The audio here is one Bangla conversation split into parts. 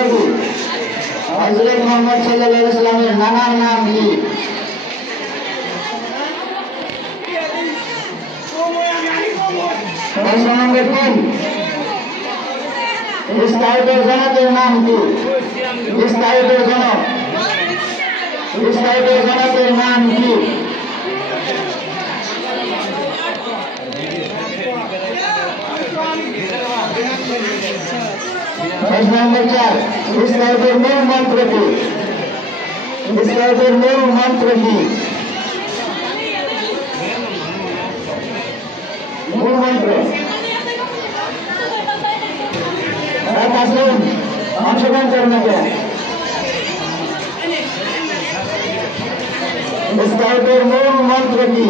নবী হযরত মুহাম্মদ সাল্লাল্লাহু আলাইহি ওয়াসাল্লামের নানার নাম কি? প্রশ্ন নম্বর 3 স্কাউটের জনকের নাম কি? স্কাউটের জনকের নাম কি? প্রশ্ন নম্বর 4 স্কাউটের মূল মন্ত্র কি? স্কাউটের মূল মন্ত্র কি? মূল মন্ত্র অংশগ্রহণ করুন। স্কাউটের মূল মন্ত্র কি?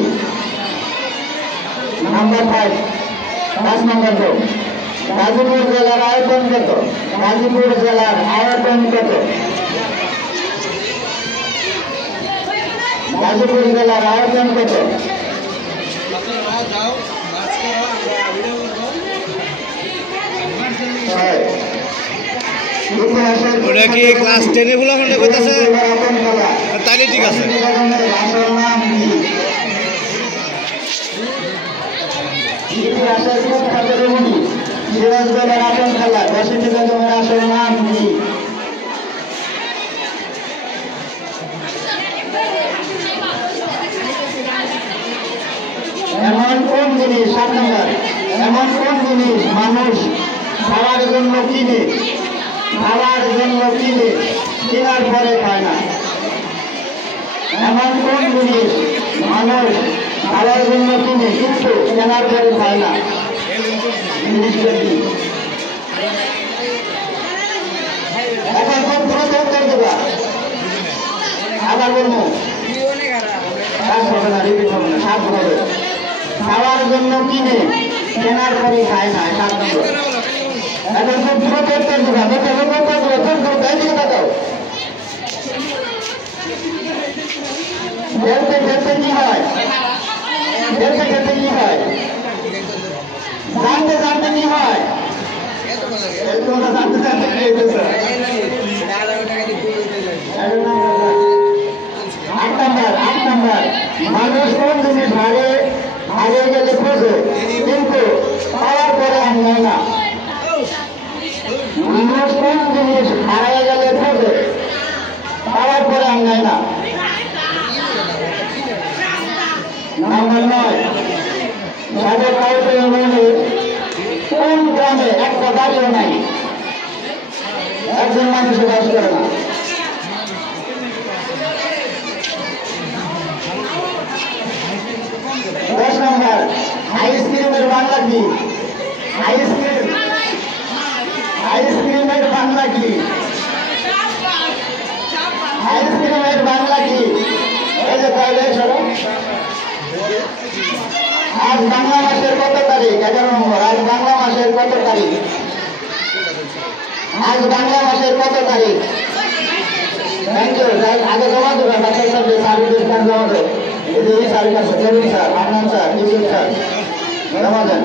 নাম্বার 5 5 নম্বর গাজীপুর জেলার আয়তন কত? গাজীপুর জেলার আয়তন কত? গাজীপুর জেলার আয়তন কত? ওটা কি ক্লাস 10 এ বলা হলে কইতাছে তাইলে ঠিক আছে। ইতিহাসের কুখ্যাত রমণী সিরাজগঞ্জের আসন খেলা বসিটি বেগমের আসল নাম কি? এমন কোন জিনিস 7 নম্বর এমন কোন জিনিস মানুষ খাওয়ার জন্য কিনে কেনার পরে খায় না? এমন কোন জিনিস মানুষ খাওয়ার জন্য কিনে কিন্তু কেনার পরে খায় না? জিনিসটা কি? এখন খুব দ্রুত উত্তর দেবা। আবার বলবো হবে না, রিপিট হবে না, 7 হবে। খাওয়ার জন্য কিনে কেনার পরে খায় না, 7 নম্বর। এখন খুব দ্রুত উত্তর দেবা। খেলতে খেলতে কি হয়? জানতে জানতে কি হয়? আট নম্বর মানুষ কোন জিনিস হারিয়ে গেলে খোঁজে কিন্তু পাওয়ার পরে আমি হয় না? মানুষ কোন জিনিস হারিয়ে গেলে খোঁজে পাওয়ার পরে আমি হয় না? নাম্বার 9 সাদের কাউকে কোন গ্রামে একটা বাড়িও নাই, একজন মানুষের বাস করে না? 10 নম্বর আইসক্রিমের বাংলা কি? আইসক্রিমের বাংলা কি? আইসক্রিমের বাংলা কি? এই যে তাহলে শোনো, আজ বাংলা মাসের কত তারিখ? 11 নম্বর আজ বাংলা মাসের কত তারিখ? আজ বাংলা মাসের কত তারিখ? আগে জমা দেবে বাচ্চার সাথে সার্ভিস কার্ড জমা দেবে। এই সার্ভিস আছে, স্যার, আনন্দ স্যার, ইউসুফ স্যার, জমা দেন।